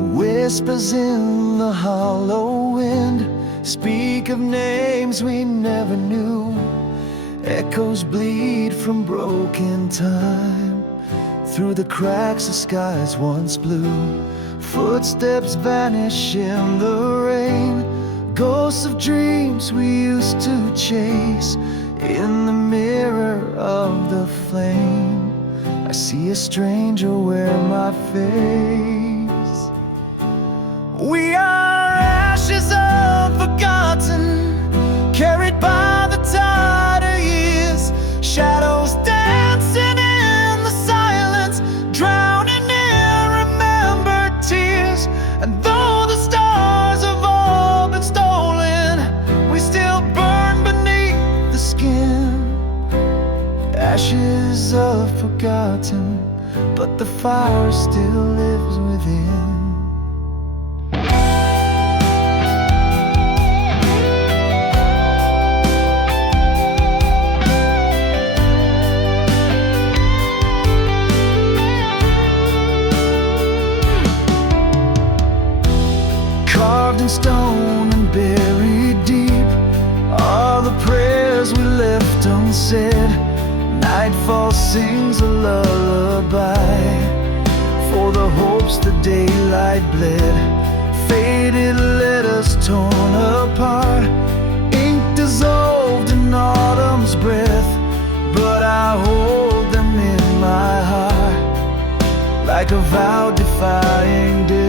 Whispers in the hollow wind speak of names we never knew. Echoes bleed from broken time through the cracks of skies once blue. Footsteps vanish in the rain, ghosts of dreams we used to chase. In the mirror of the flame, I see a stranger wear my face. We are ashes unforgotten, carried by the tide of years. Shadows dancing in the silence, drowning in remembered tears. And though the stars have all been stolen, we still burn beneath the skin. Ashes of forgotten, but the fire still lives within. Carved in stone and buried deep are the prayers we left unsaid. Nightfall sings a lullaby for the hopes the daylight bled. Faded letters torn apart, ink dissolved in autumn's breath. But I hold them in my heart like a vow defying death.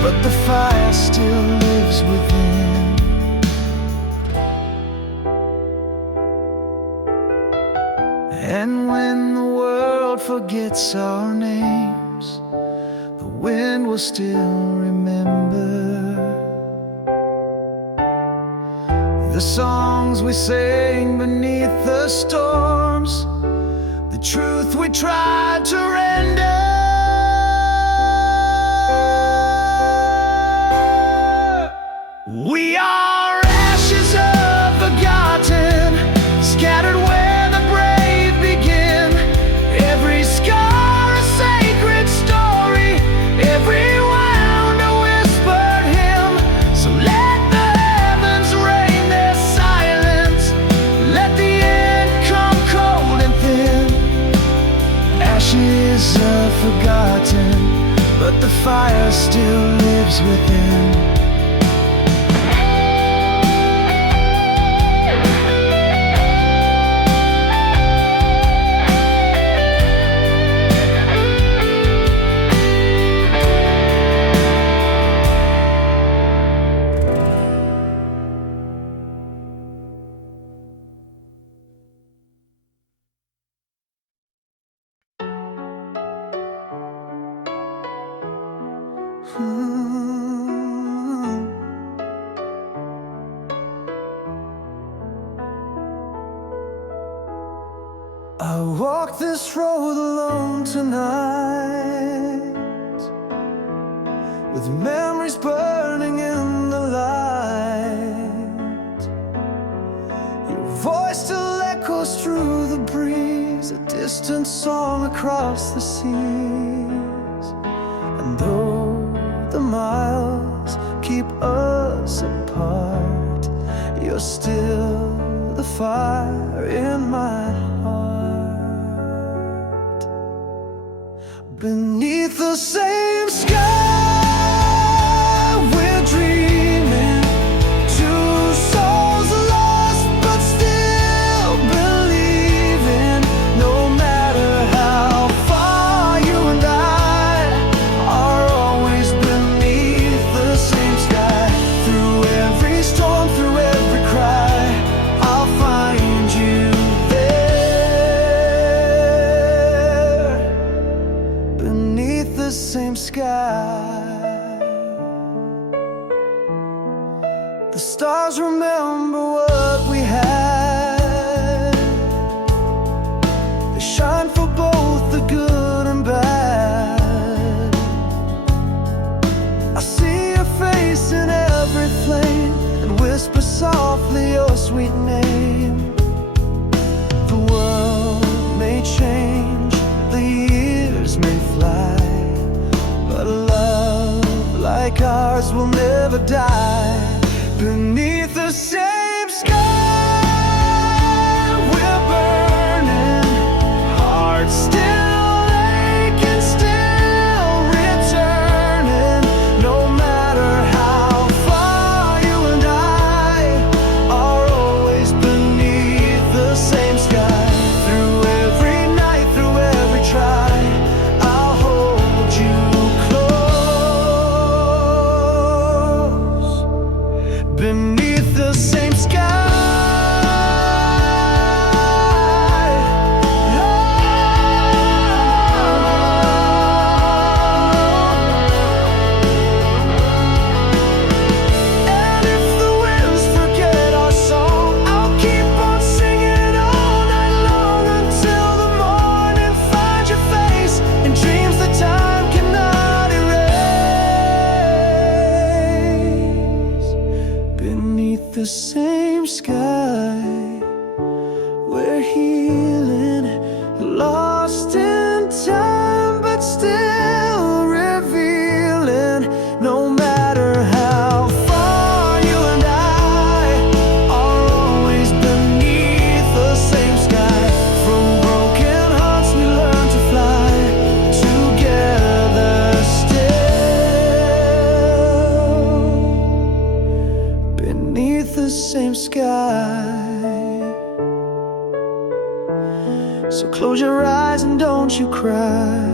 But the fire still lives within. And when the world forgets our names, the wind will still remember the songs we sang beneath the storms, the truth we tried to render. We are ashes of forgotten, scattered where the brave begin. Every scar a sacred story, every wound a whispered hymn. So let the heavens rain their silence, let the end come cold and thin. Ashes of forgotten, but the fire still lives within. I walk this road alone tonight, with memories burning in the light. Your voice still echoes through the breeze, a distant song across the seas. And though the miles keep us apart, you're still the fire in my heart. Beneath the same sky, we're dreaming, two souls lost but still believing. No matter how far you and I are always beneath the same sky. Through every storm, through every cry, I'll find The stars remember what we had. They shine for both the good and bad. I see your face in every flame and whisper softly your sweet name. The world may change, the years may fly, but a love like ours will never die. Beneath the same sky, we're burning, hearts still aching, still returning. No matter how far, you and I are always beneath the same sky. Through every night, through every try, I'll hold you close. Beneath the same sky. And if the winds forget our song, I'll keep on singing all night long until the morning finds your face in dreams that time cannot erase. Beneath the same sky, we're healing, lost in time, but still revealing. No matter how far, you and I are always beneath the same sky. From broken hearts we learn to fly together still. Beneath the same sky. So close your eyes and don't you cry.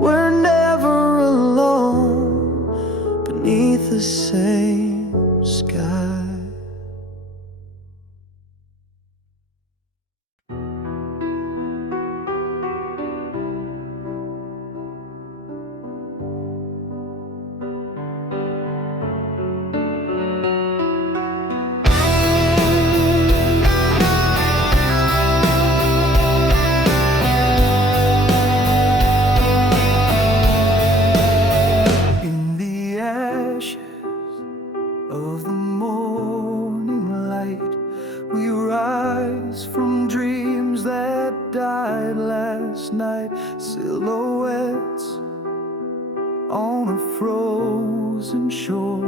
We're never alone beneath the same sky. In the ashes of the morning light, we rise from dreams that died last night. Silhouettes on a frozen shore,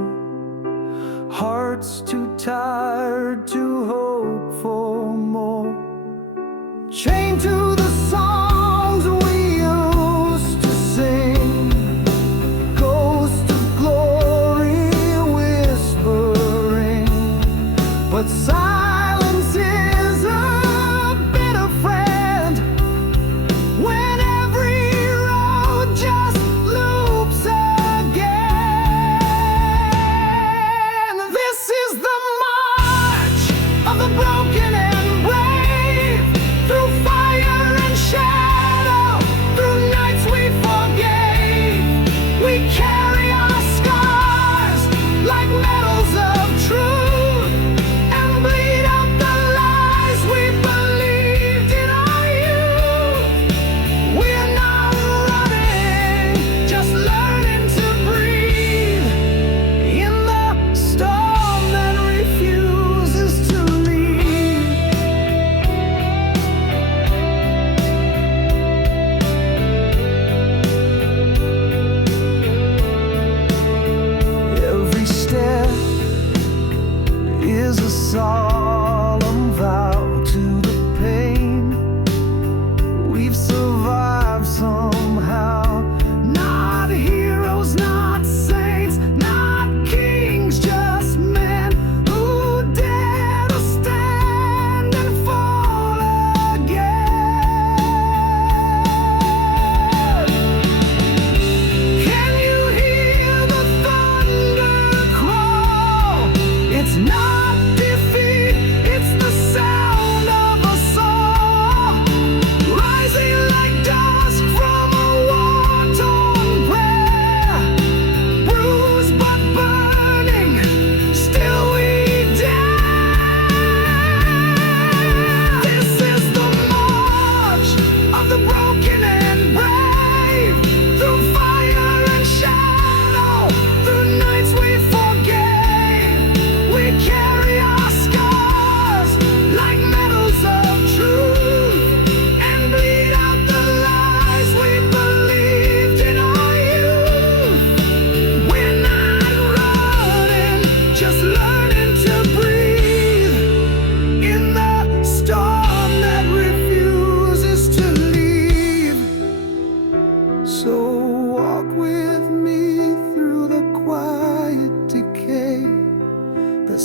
hearts too tired to hope for more. Chained to the songs we used to sing, ghost of glory whispering, but silence is a bitter friend when every road just loops again. This is the march of the broken and brave, through fire and shadow, through nights we forgave. We carry our scars like medals of truth and bleed out the lies we believed in our youth. We're not running, just learning to breathe in the storm that refuses to leave. Every step is a solemn vow to the pain. We've survived somehow. Not heroes, not saints, not kings, just men who dare to stand and fall again. Can you hear the thunder crawl? It's not defeat.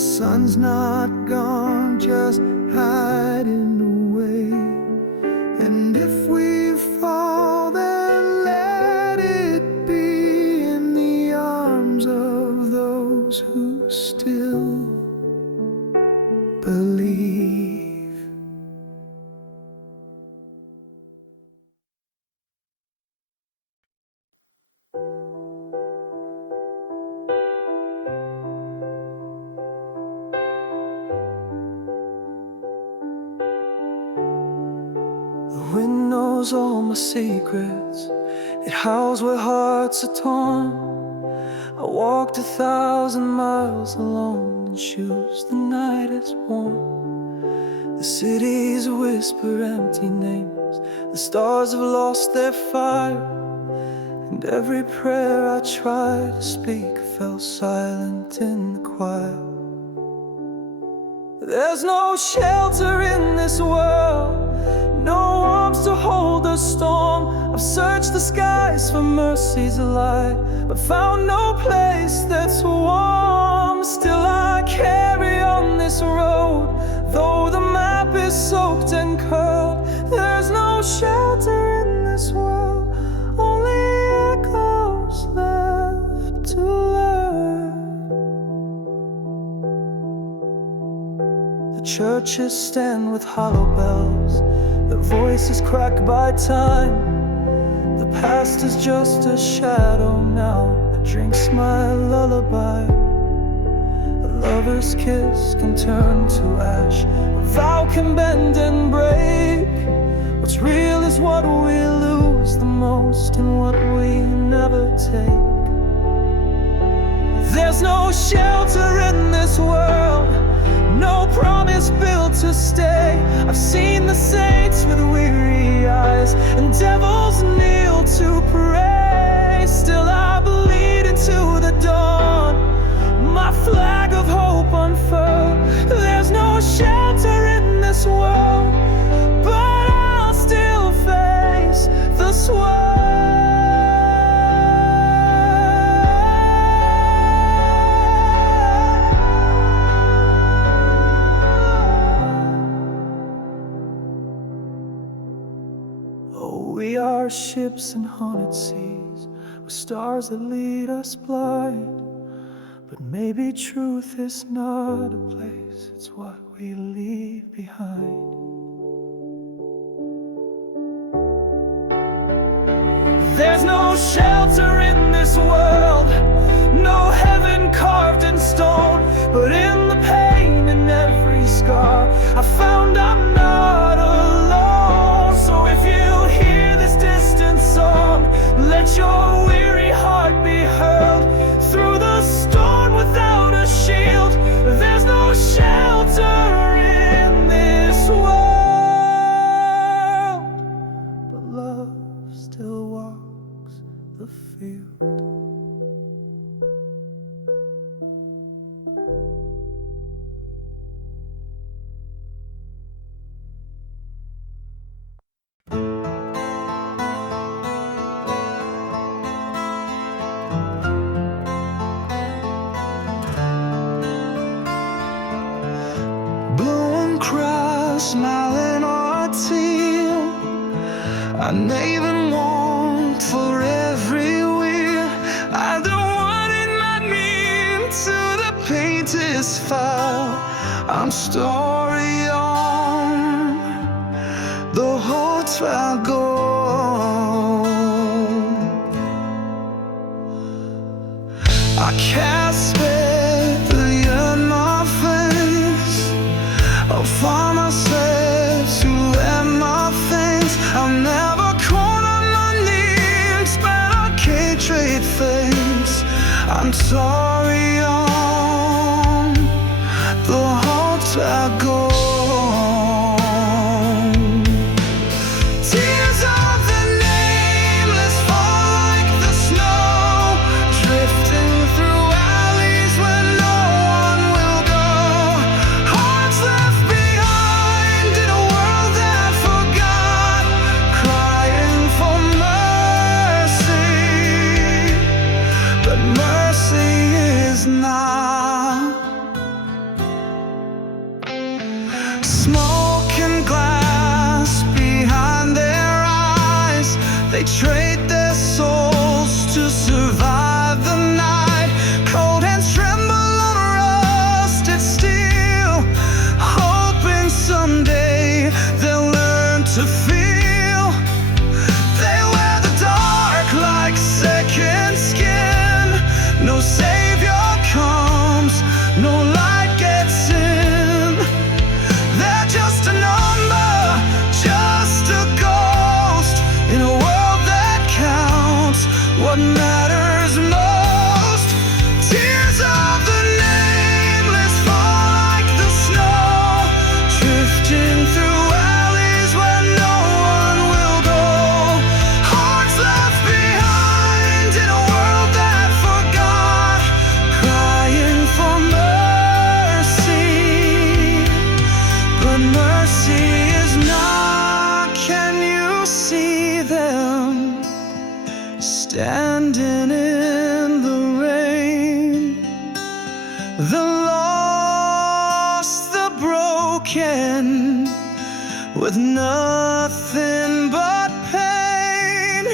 sun's not gone, just hiding away. And if we fall, then let it be in the arms of those who still believe. The wind knows all my secrets. It howls where hearts are torn. I walked 1,000 miles alone in shoes the night has worn. The cities whisper empty names. The stars have lost their fire. And every prayer I tried to speak fell silent in the choir. There's no shelter in this world, no arms to hold the storm. I've searched the skies for mercy's light, but found no place that's warm. Still I carry on this road, though the map is soaked and curled. There's no shelter in this world, only echoes left to learn. The churches stand with hollow bells, their voices cracked by time. The past is just a shadow now that drinks my lullaby. A lover's kiss can turn to ash, a vow can bend and break. What's real is what we lose the most and what we never take. There's no shelter in this world, no promise built to stay. I've seen the saints with weary eyes and devils kneel to pray. Still I bleed into the dawn, my flag of hope unfurled. There's no shelter in this world, but I'll still face the swirl. We are ships in haunted seas, with stars that lead us blind. But maybe truth is not a place, it's what we leave behind. There's no shelter in this world, no heaven carved in stone. But in the pain and every scar, I found I'm not alone. So if you hear this distant song, let your weary heart be hurled through the storm without a shield. There's no shelter in this world, but love still walks the field. Smiling or a teal, I even want for every wheel. I don't want it not mean to the paint is foul. I'm story on the hearts I go. I can't spare the yearn my face. I'll find myself to end my things. I'm never caught on my knees, but I can't trade things. I'm sorry on the hearts I go. Tears the lost, the broken, with nothing but pain.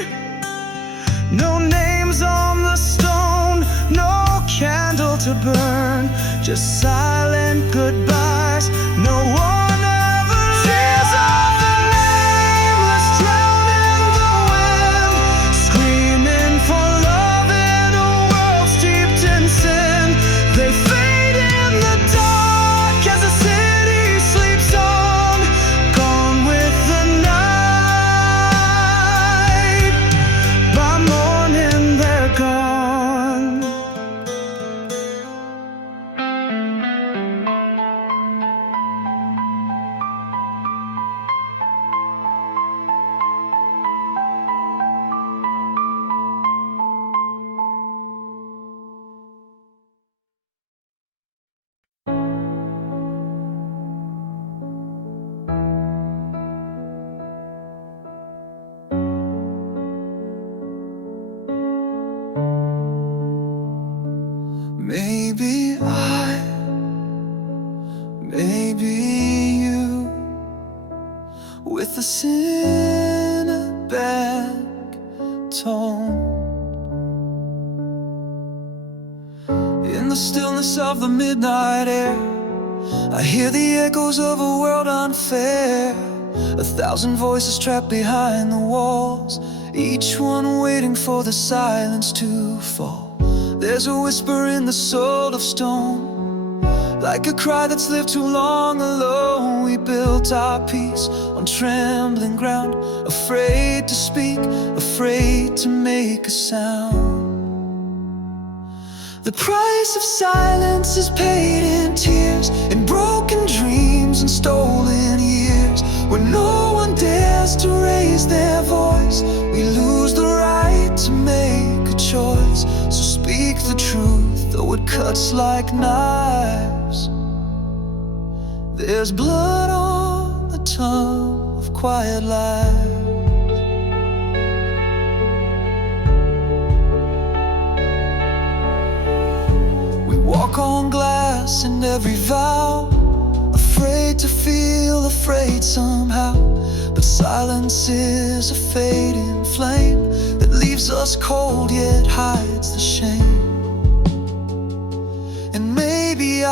No names on the stone, no candle to burn, just silent goodbyes. No one ever tears of the nameless, drown in the wind, screaming for love in a world steeped in sin. They fade in the dark as the city sleeps on, gone with the night. By morning they're gone. Maybe maybe you, with a cynic tone. In the stillness of the midnight air, I hear the echoes of a world unfair. 1,000 voices trapped behind the walls, each one waiting for the silence to fall. There's a whisper in the soul of stone, like a cry that's lived too long alone. We built our peace on trembling ground, afraid to speak, afraid to make a sound. The price of silence is paid in tears, in broken dreams and stolen years. When no one dares to raise their voice, we lose the right to make a choice. So speak the truth, though it cuts like knives. There's blood on the tongue of quiet lies. We walk on glass in every vow, afraid to feel afraid somehow. But silence is a fading flame that leaves us cold yet hides the shame. And maybe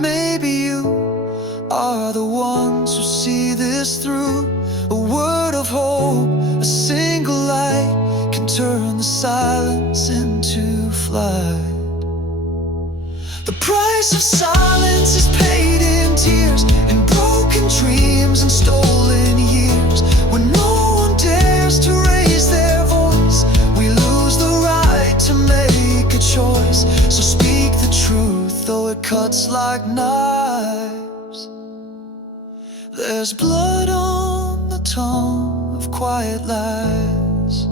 maybe you are the ones who see this through. A word of hope, a single light can turn the silence into flight. The price of silence is paid in tears, in broken dreams and stolen years. When no one dares to raise their voice, we lose the right to make a choice. So speak the truth, though it cuts like knives. There's blood on the tongue of quiet lies.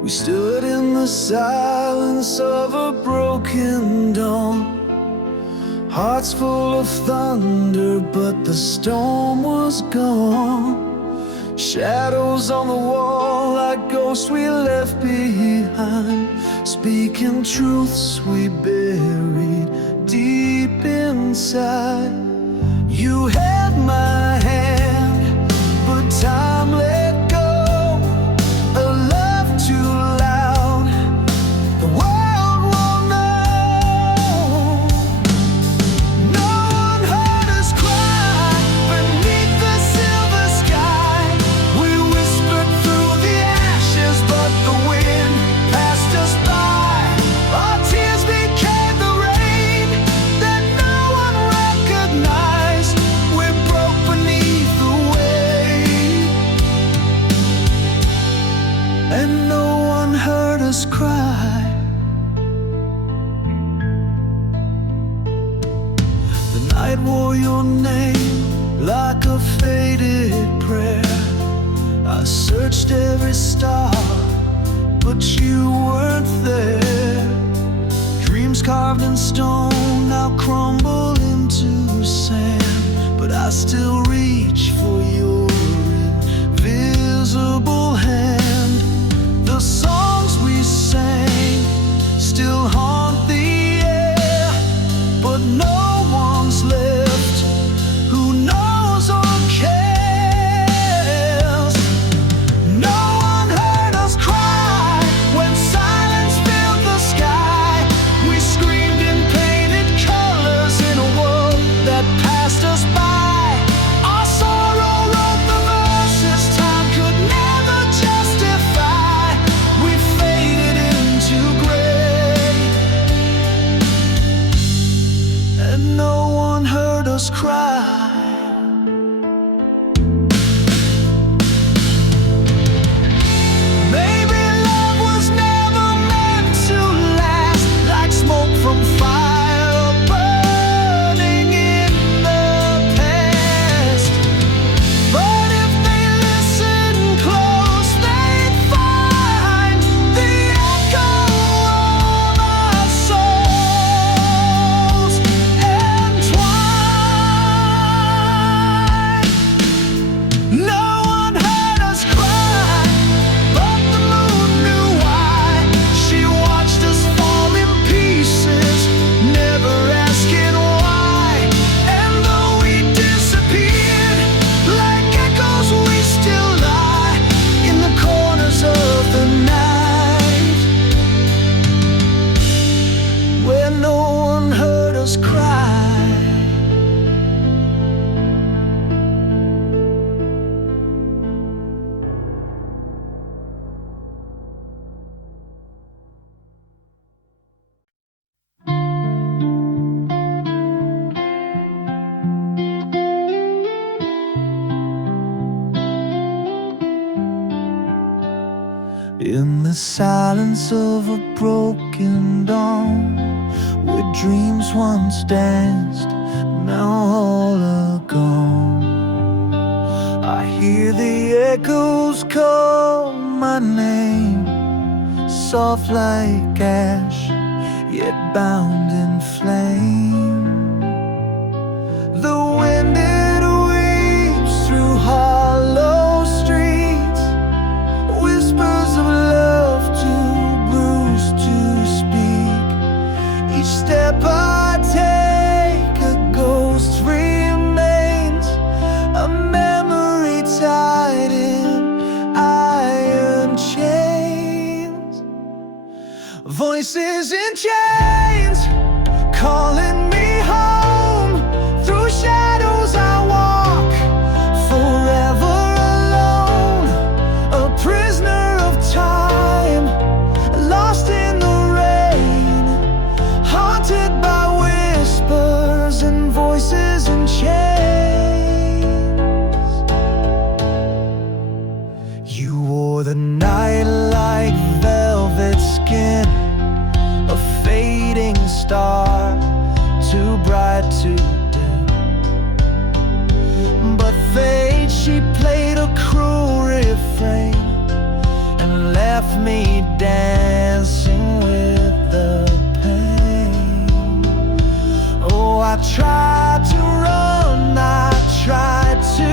We stood in the silence of a broken dawn, hearts full of thunder, but the storm was gone. Shadows on the wall like ghosts we left behind, speaking truths we buried deep inside. You held my hand, but time let go. A love too loud, the world won't know. No one heard us cry beneath the silver sky. We whispered through the ashes, but the wind passed us by. Our tears became the rain that no one recognized. We broke beneath the weight, and no one heard us cry. The night wore your name like a faded prayer. I searched every star, but you weren't there. Dreams carved in stone now crumble into sand, but I still reach for your invisible hand. The songs we sang still haunt the air, but no one's left who knows or cares. No one heard us cry when silence filled the sky. We screamed in painted colors in a world that passed us by. Our sorrow wrote the verses time could never justify. We faded into gray, and no one heard us cry. Maybe love was never meant to last, like smoke from fire burning in the past. But if they listen close, they'd find the echo of our souls entwined. No one heard us cry, but the moon knew why. She watched us fall in pieces, never asking why. And though we disappeared like echoes, we still lie in the corners of the night, where no one heard us cry. In the silence of a broken dawn, where dreams once danced, now all are gone. I hear the echoes call my name, soft like ash, yet bound in flame. The wind it weeps through hollow streets, whispers of love too bruised to speak. Each step I take, a ghost remains, a memory tied in iron chains. Voices in chains calling me home. Through shadows I walk, forever alone, a prisoner of time, lost in the rain, haunted by whispers and voices in chains. You wore the night like velvet skin, a fading star, too bright to dim. But fate, she played a cruel refrain and left me dancing with the pain. Oh, I tried to run, I tried to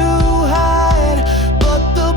hide, but the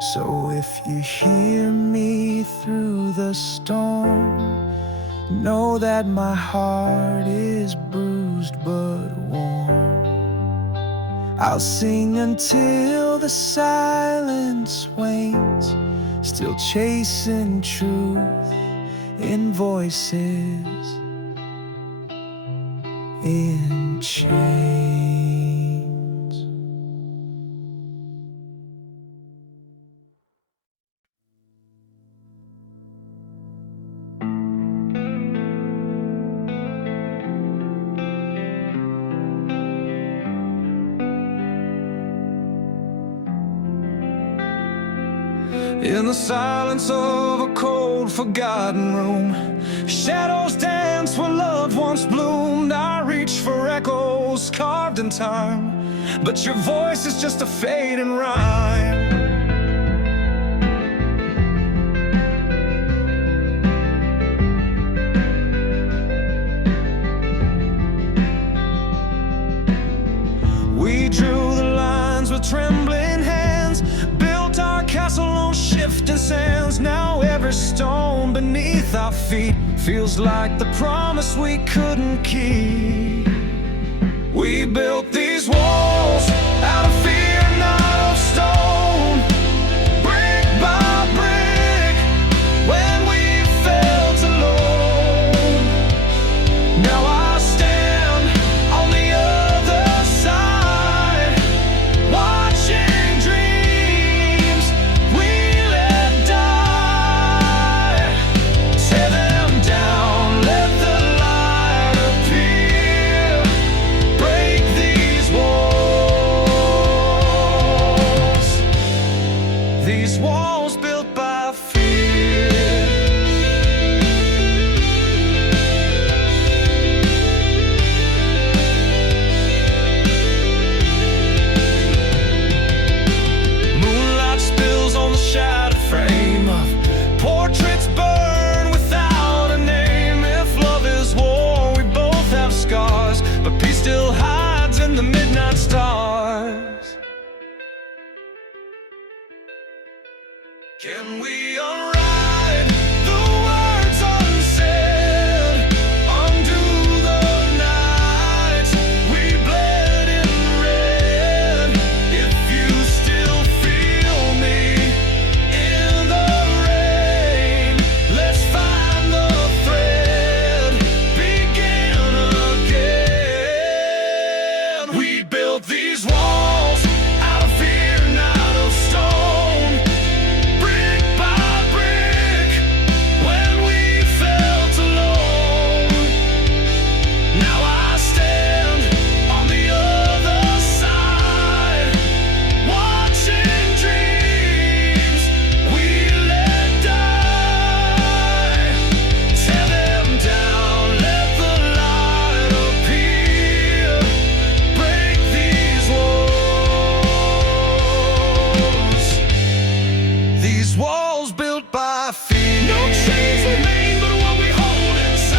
So if you hear me through the storm, know that my heart is bruised but warm. I'll sing until the silence wanes, still chasing truth in voices in chains. In the silence of a cold, forgotten room, shadows dance where love once bloomed. I reach for echoes carved in time, but your voice is just a fading rhyme. We drew the lines with trembling hands, built our castle on shifting sands. Now every stone beneath our feet feels like the promise we couldn't keep. We built these walls out of fear, not of stone, brick by brick, when we felt alone. Now I stand on the other side, watching dreams we let die. Tear them down, let the light appear, break these walls built by fear. Moonlight spills on the shattered frame of portraits burn without a name. If love is war, we both have scars, but peace still hides in the midnight stars. Can we unwrite the words unsaid, undo the nights we bled in red? If you still feel me in the rain, let's find the thread, begin again. We built these walls out of fear, not of stone, brick by brick, when we felt alone. Now I stand on the other side, watching dreams we let die. Tear them down, let the light appear, break these walls built by fear. No chains remain but what we hold inside,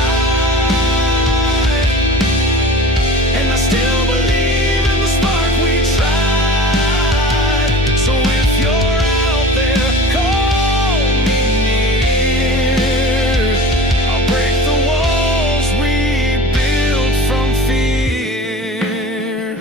and I still believe in the spark we tried. So if you're out there, call me near. I'll break the walls we built from fear.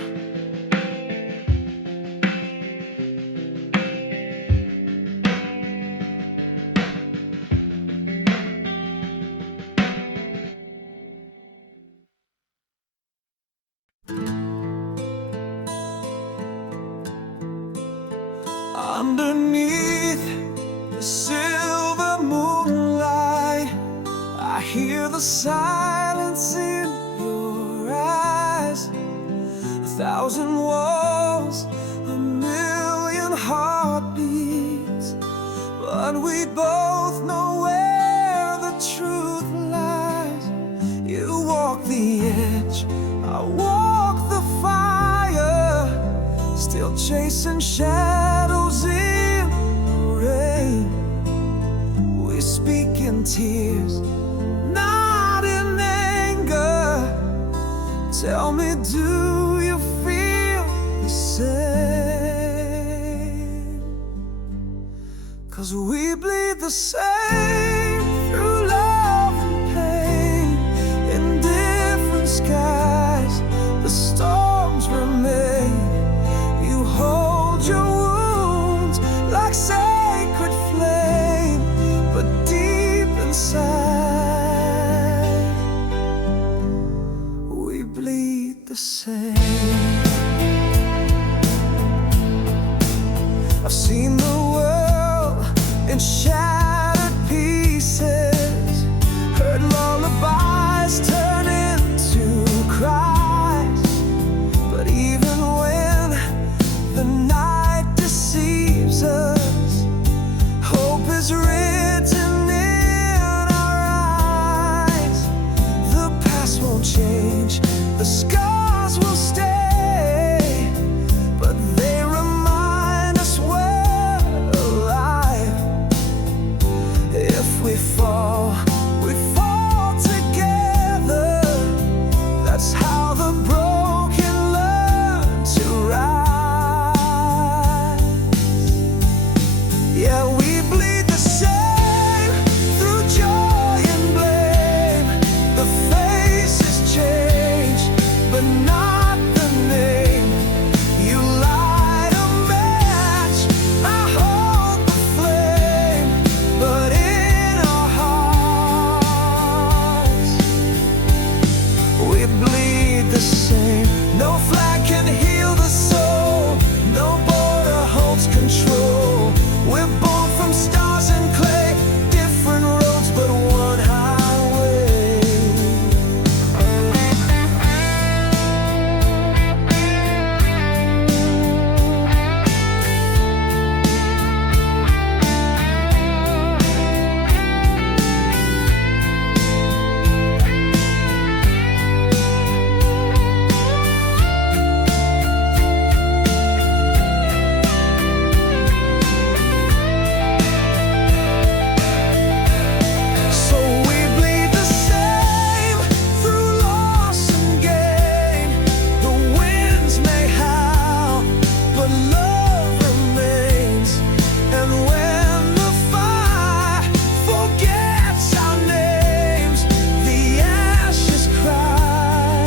Underneath the silver moonlight, I hear the silence in your eyes. 1,000 walls, a million heartbeats, but we both know where the truth lies. You walk the edge, I walk the fire, still chasing shadows in the rain. We speak in tears, not in anger. Tell me, do you feel the same? 'Cause we bleed the same through love and pain. In different skies, the storms remain. You hold your wounds like sacred flame, but deep inside, we bleed the same. I've seen the world in shattered pieces, heard lullabies turn into cries. But even when the night deceives us, hope is written in our eyes. The past won't change, the scars will stay, but they remind us we're alive. If we fall, we fall together. That's how the broken learn to rise. Yeah, we bleed the same through joy and blame. The faces change, but not the name. You light a match, I hold the flame, but in our hearts, we bleed the same. No flag can heal the soul, no border holds control. We're born from stars and clay, different roads but one highway. So we bleed the same through loss and gain. The winds may howl, but love remains. And when the fire forgets our names, the ashes cry.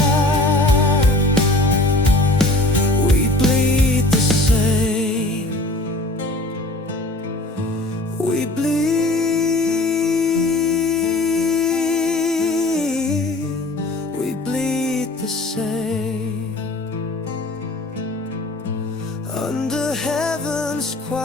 We bleed the same. We bleed the same. Under heaven's quiet